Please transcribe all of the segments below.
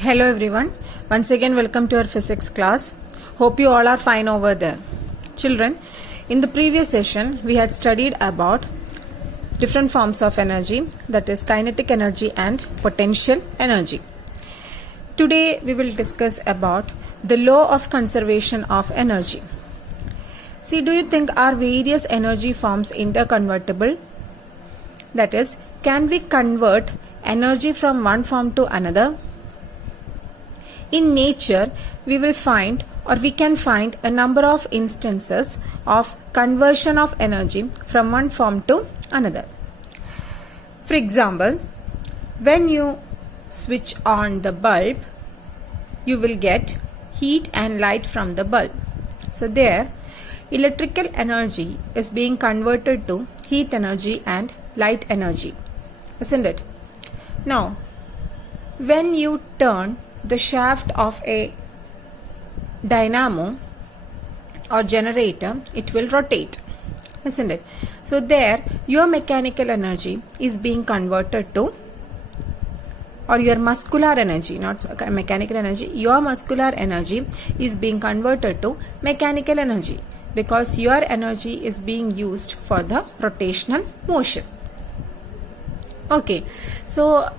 Hello everyone. Once again welcome to our physics class. Hope you all are fine over there. Children, in the previous session we had studied about different forms of energy, that is kinetic energy and potential energy. Today we will discuss about the law of conservation of energy. See, do you think are various energy forms interconvertible? That is, can we convert energy from one form to another? In nature, we will find or we can find a number of instances of conversion of energy from one form to another. For example, when you switch on the bulb, you will get heat and light from the bulb. So there, electrical energy is being converted to heat energy and light energy, isn't it? Now, when you turn the shaft of a dynamo or generator, it will rotate, isn't it? So there, your mechanical energy is being converted to, or your muscular energy, not mechanical energy, your muscular energy is being converted to mechanical energy because your energy is being used for the rotational motion. Okay, so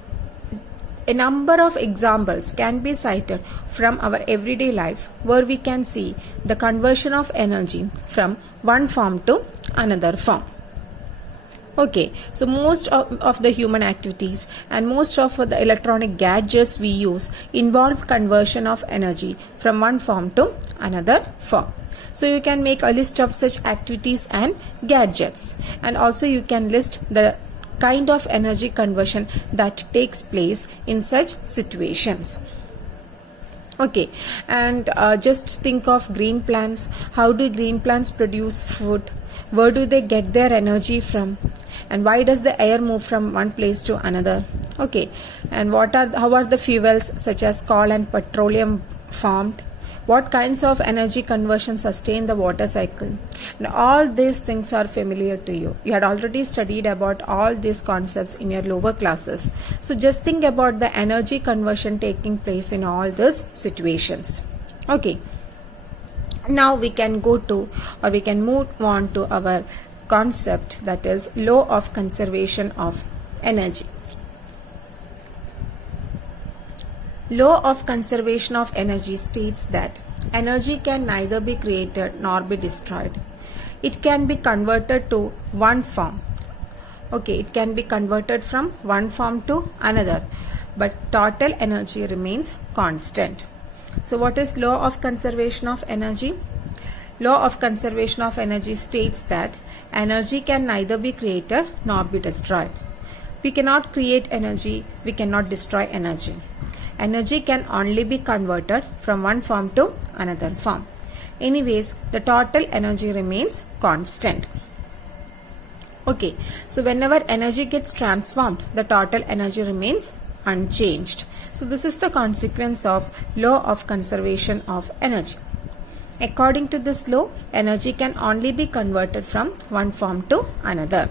a number of examples can be cited from our everyday life where we can see the conversion of energy from one form to another form. Okay, so most of the human activities and most of the electronic gadgets we use involve conversion of energy from one form to another form. So you can make a list of such activities and gadgets, and also you can list the kind of energy conversion that takes place in such situations. Okay, and just think of green plants. How do green plants produce food? Where do they get their energy from? And why does the air move from one place to another? Okay, and how are the fuels such as coal and petroleum formed? What kinds of energy conversion sustain the water cycle? And all these things are familiar to you. You had already studied about all these concepts in your lower classes. So just think about the energy conversion taking place in all these situations. Okay. Now we can go to, or we can move on to our concept, that is law of conservation of energy. Law of conservation of energy states that energy can neither be created nor be destroyed. It can be converted to one form. Okay, it can be converted from one form to another, but total energy remains constant. So what is law of conservation of energy? Law of conservation of energy states that energy can neither be created nor be destroyed. We cannot create energy, we cannot destroy energy. Energy can only be converted from one form to another form. Anyways, the total energy remains constant. Okay, so whenever energy gets transformed, the total energy remains unchanged. So this is the consequence of law of conservation of energy. According to this law, energy can only be converted from one form to another.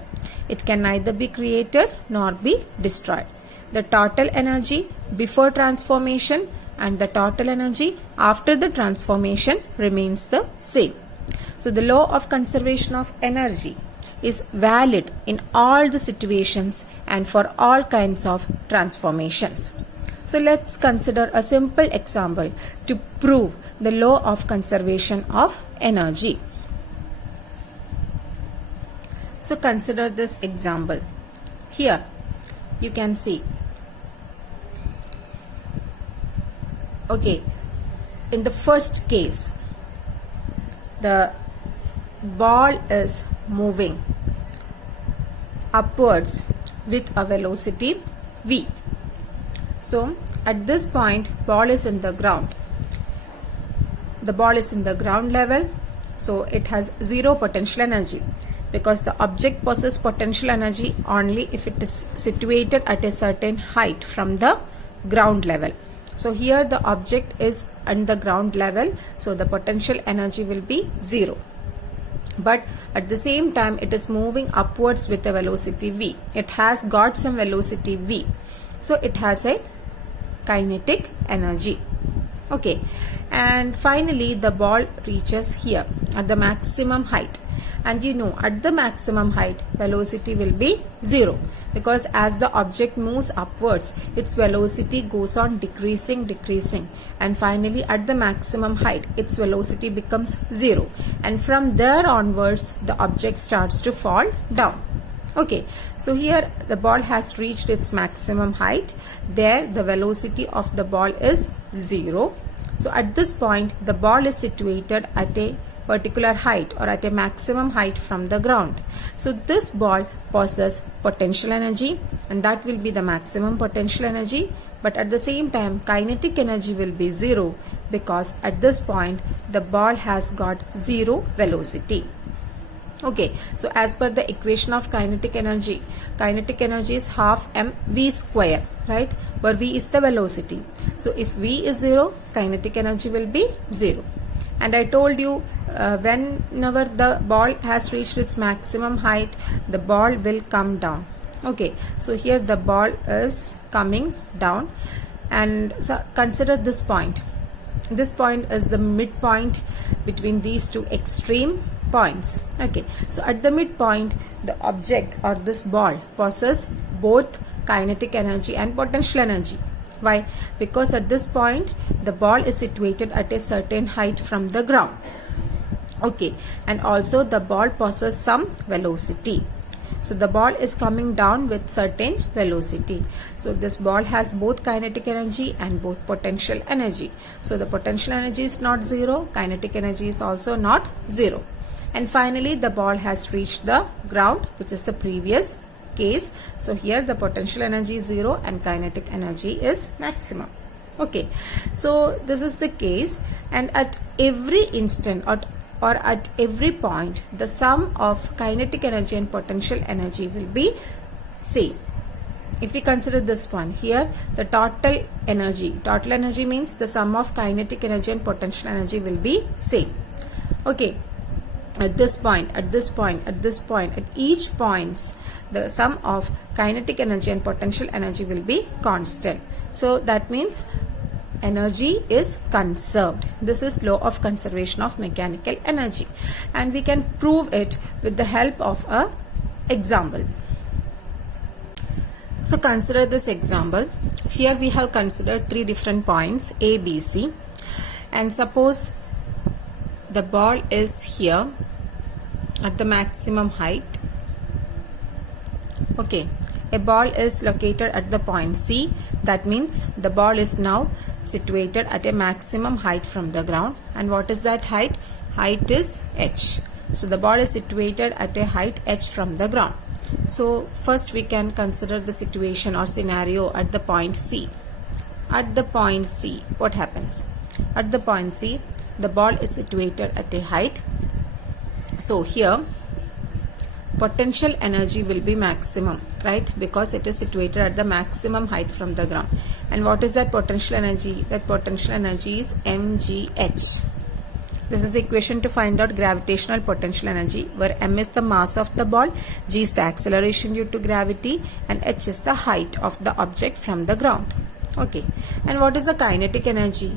It can neither be created nor be destroyed. The total energy before transformation and the total energy after the transformation remains the same. So the law of conservation of energy is valid in all the situations and for all kinds of transformations. So let's consider a simple example to prove the law of conservation of energy. So consider this example. Here you can see. Okay, in the first case, the ball is moving upwards with a velocity v. So at this point, ball is in the ground. The ball is in the ground level, so it has zero potential energy because the object possesses potential energy only if it is situated at a certain height from the ground level. So here the object is on the ground level, so the potential energy will be zero. But at the same time, it is moving upwards with a velocity v. It has got some velocity v. So it has a kinetic energy. Okay, and finally the ball reaches here at the maximum height, and you know at the maximum height velocity will be 0, because as the object moves upwards its velocity goes on decreasing, and finally at the maximum height its velocity becomes 0, and from there onwards the object starts to fall down. Okay, so here the ball has reached its maximum height. There the velocity of the ball is 0. So at this point the ball is situated at a particular height or at a maximum height from the ground. So this ball possesses potential energy, and that will be the maximum potential energy, but at the same time kinetic energy will be 0, because at this point the ball has got 0 velocity. Okay, so as per the equation of kinetic energy is half mv square, right, where v is the velocity. So if v is 0, kinetic energy will be 0. And I told you whenever the ball has reached its maximum height, the ball will come down. Okay, so here the ball is coming down, and so consider this point. This point is the midpoint between these two extreme points. Okay, so at the midpoint the object or this ball possesses both kinetic energy and potential energy. Why? Because at this point the ball is situated at a certain height from the ground. Okay, and also the ball possesses some velocity. So the ball is coming down with certain velocity. So this ball has both kinetic energy and both potential energy. So the potential energy is not 0, kinetic energy is also not 0. And finally the ball has reached the ground, which is the previous case. So here the potential energy is 0 and kinetic energy is maximum. Okay, so this is the case, and at every instant or at every point the sum of kinetic energy and potential energy will be same. If we consider this one here, the total energy means the sum of kinetic energy and potential energy will be same. Okay, at this point, at each points the sum of kinetic energy and potential energy will be constant. So that means energy is conserved. This is law of conservation of mechanical energy, and we can prove it with the help of a example. So consider this example. Here we have considered 3 different points A, B, C, and suppose the ball is here at the maximum height. Okay, a ball is located at the point C. That means the ball is now situated at a maximum height from the ground. And what is that height? Height is h. So the ball is situated at a height h from the ground. So first we can consider the situation or scenario at the point C. At the point C, what happens? At the point C, the ball is situated at a height. So here potential energy will be maximum, right, because it is situated at the maximum height from the ground. And what is that potential energy? That potential energy is mgh. This is the equation to find out gravitational potential energy, where m is the mass of the ball, g is the acceleration due to gravity, and h is the height of the object from the ground. Okay, and what is the kinetic energy?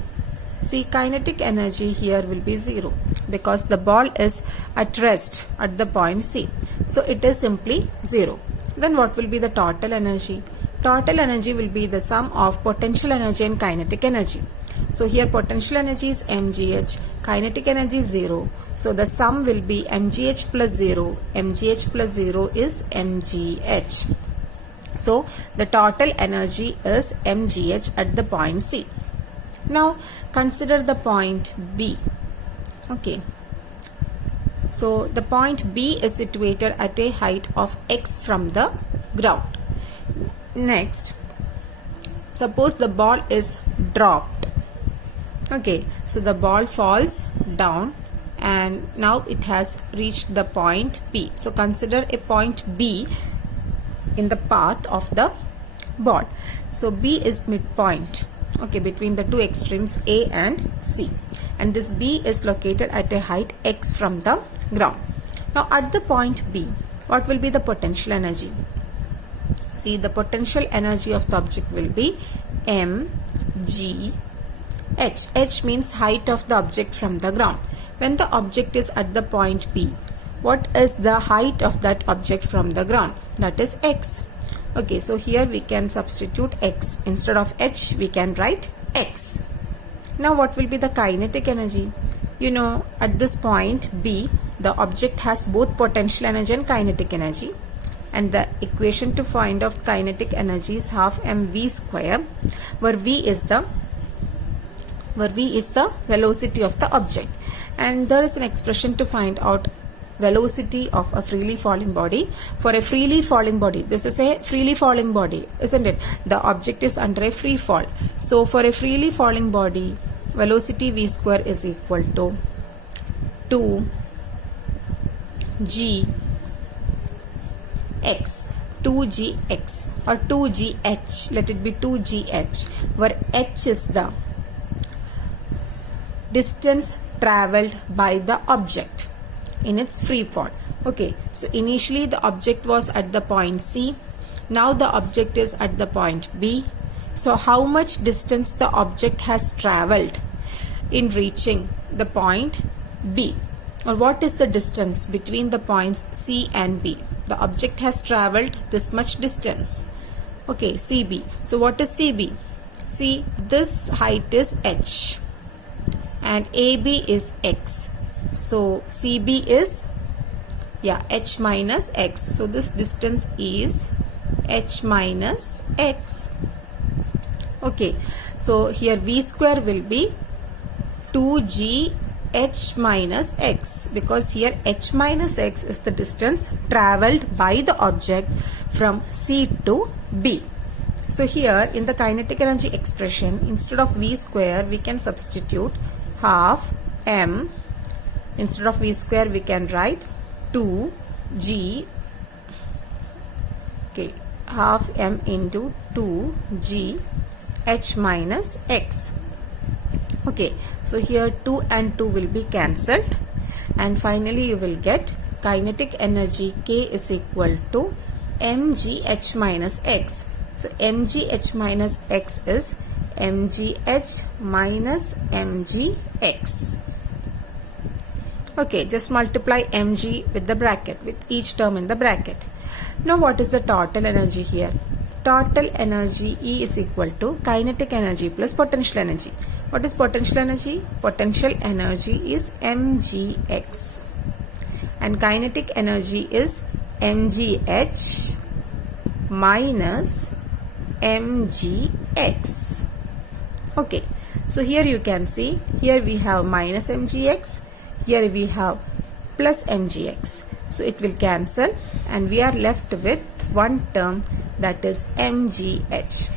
See, kinetic energy here will be 0, because the ball is at rest at the point C. So it is simply 0. Then what will be the total energy? Total energy will be the sum of potential energy and kinetic energy. So here potential energy is mgh, kinetic energy is 0. So the sum will be mgh plus 0. mgh plus 0 is mgh. So the total energy is mgh at the point C. Now consider the point B. Okay, so the point B is situated at a height of x from the ground. Next, suppose the ball is dropped. Okay, so the ball falls down and now it has reached the point P. So consider a point B in the path of the ball. So B is midpoint, okay, between the two extremes A and C, and this B is located at a height x from the ground. Now at the point B, what will be the potential energy? See, the potential energy of the object will be m g h. H means height of the object from the ground. When the object is at the point B, what is the height of that object from the ground? That is x. Okay, so here we can substitute x. Instead of h, we can write x. Now what will be the kinetic energy? You know, at this point B, the object has both potential energy and kinetic energy. And the equation to find out kinetic energy is half mv square, where v is the velocity of the object. And there is an expression to find out velocity of a freely falling body. For a freely falling body, this is a freely falling body, isn't it? The object is under a free fall. So for a freely falling body, velocity v square is equal to 2g x, 2gx or 2gh, let it be 2gh, where h is the distance traveled by the object in its free fall. Okay, so initially the object was at the point C, now the object is at the point B. So how much distance the object has traveled in reaching the point B, or what is the distance between the points C and B? The object has traveled this much distance. Okay, CB. So what is CB? See, this height is h and AB is x. So CB is h minus x. So this distance is h minus x. Okay, so here v square will be 2g h minus x, because here h minus x is the distance traveled by the object from C to B. So here in the kinetic energy expression, instead of v square we can substitute half m. Instead of v square we can write 2g, okay, half m into 2g h minus x. Okay, so here 2 and 2 will be cancelled, and finally you will get kinetic energy K is equal to mgh minus x. So mgh minus x is mgh minus mgx. Okay, just multiply mg with the bracket, with each term in the bracket. Now what is the total energy here? Total energy E is equal to kinetic energy plus potential energy. What is potential energy? Potential energy is mgx and kinetic energy is mgh minus mgx. Okay, so here you can see, here we have minus mgx, here we have plus mgx. So it will cancel and we are left with one term, that is mgh.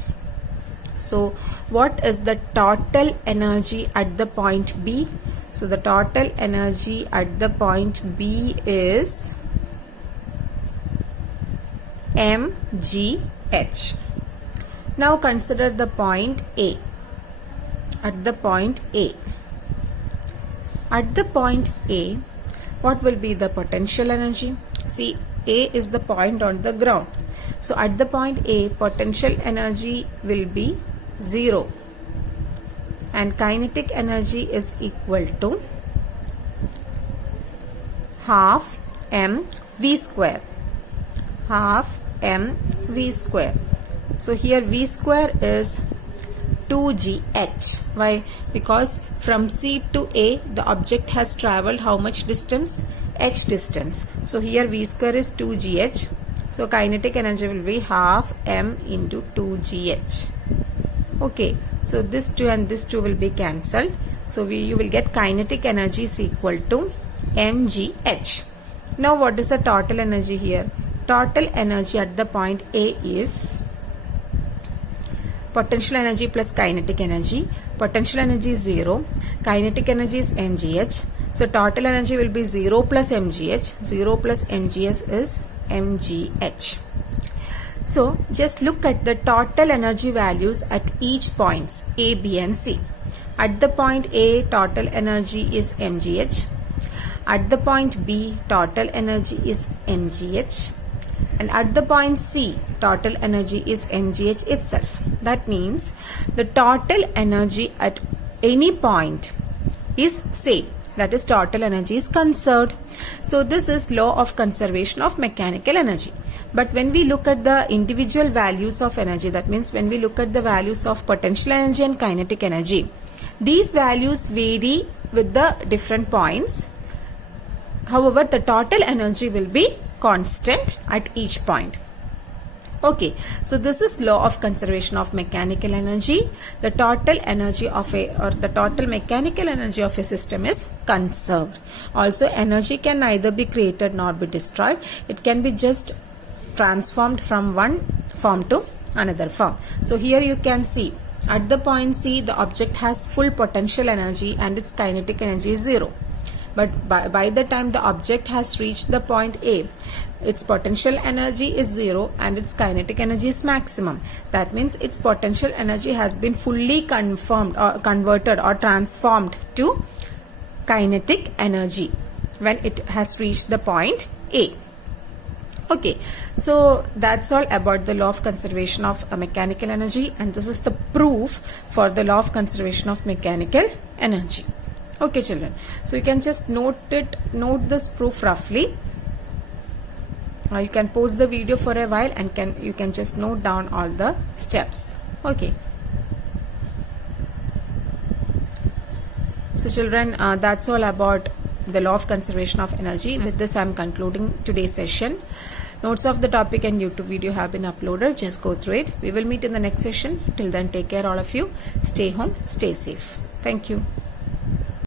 So what is the total energy at the point B? So the total energy at the point B is mgh. Now consider the point A. At the point A, what will be the potential energy? See, A is the point on the ground. So at the point A, potential energy will be 0 and kinetic energy is equal to half mv square. Half mv square. So here v square is 2gh. Why? Because from C to A the object has travelled how much distance? H distance. So here v square is 2gh. So kinetic energy will be half m into 2gh. Okay, so this 2 and this 2 will be cancelled. So you will get kinetic energy is equal to mgh. Now what is the total energy here? Total energy at the point A is potential energy plus kinetic energy. Potential energy is 0. Kinetic energy is mgh. So total energy will be 0 plus mgh. 0 plus mgh is mgh. So just look at the total energy values at each points A, B and C. At the point A, total energy is mgh. At the point B, total energy is mgh. and at the point C, total energy is mgh itself. That means the total energy at any point is same, that is total energy is conserved. So this is law of conservation of mechanical energy. But when we look at the individual values of energy, that means when we look at the values of potential energy and kinetic energy, these values vary with the different points. However, the total energy will be constant at each point. Okay, so this is law of conservation of mechanical energy. The total energy of the total mechanical energy of a system is conserved. Also, energy can neither be created nor be destroyed. It can be just transformed from one form to another form. So here you can see at the point C, the object has full potential energy and its kinetic energy is 0. But by the time the object has reached the point A, its potential energy is 0 and its kinetic energy is maximum. That means its potential energy has been fully converted or transformed to kinetic energy when it has reached the point A. Okay, so that's all about the law of conservation of mechanical energy, and this is the proof for the law of conservation of mechanical energy. Okay children, so you can just note this proof roughly. You can pause the video for a while and you can just note down all the steps. Okay. So children, that's all about the law of conservation of energy. With this I am concluding today's session. Notes of the topic and YouTube video have been uploaded. Just go through it. We will meet in the next session. Till then, take care all of you. Stay home, stay safe. Thank you.